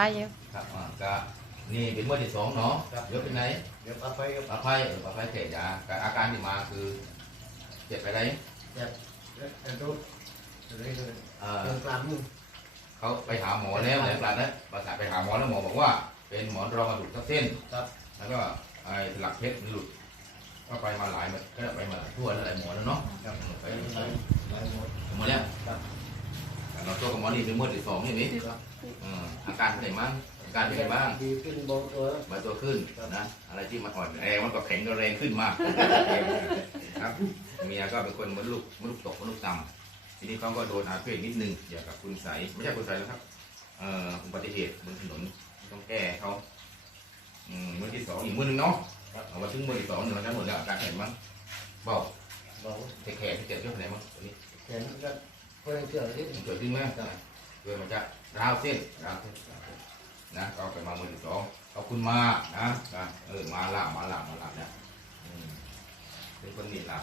ท้ายเยอะครับอ่าก็นี่เป็นเมื่อที่สองเนาะครับ เดี๋ยวเป็นไหนเดี๋ยวเอาไปกับปลาไผ่เออปลาไผ่เทยาแต่อาการที่มาคือเจ็บไปไหนแบบกระโดดอะไรเลยเอ่อ เดินกลางมือเขาไปหาหมอแล้วหลังจากนั้นภาษาไปหาหมอแล้วหมอบอกว่า เป็นหมอนรองกระดูกทับเส้น ครับแล้วก็ไอ้หลักเพชรหลุดก็ไปมาหลายแบบก็ไปมาทั่วหลายหมอแล้วเนาะครับไปไป อนี่เป็นเมื่อที่สองนี่นี่ครับเอ่ออาการเป็นไงบ้างอาการเป็นไงบ้างดีขึ้นเบาตัวแล้วมาตัวขึ้นนะอะไรที่มันอ่อนแรงมันก็แข็งก็แรงขึ้นมากครับเมียก็เป็นคนมดลูกมดลูกตกมดลูกต่ำทีนี้เขาก็โดนอาเพศนิดนึงเกี่ยวกับคุณใสยไม่ใช่คุณใสยแล้วครับเอ่ออุบัติเหตุบนถนนต้องแก้เขาอืมมือที่สองอีกมือหนึ่งเนาะเอามาถึงมือที่สองหนึ่งแล้วกันหมดแล้วอาการเห็นมั้งเบาเบาแขนที่เจ็บเยอะขนาดไหนมั้งตัวนี้แขนก็ เพื่อนเชื่อเลยเกิดขึ้นไหมเกิดมาจากดาวเส้นดาวเส้นนะก็ไปมาเมื่อสองขอบคุณมานะนะเออมาละมาละมาละเนี่ยเป็นคนนี่ละ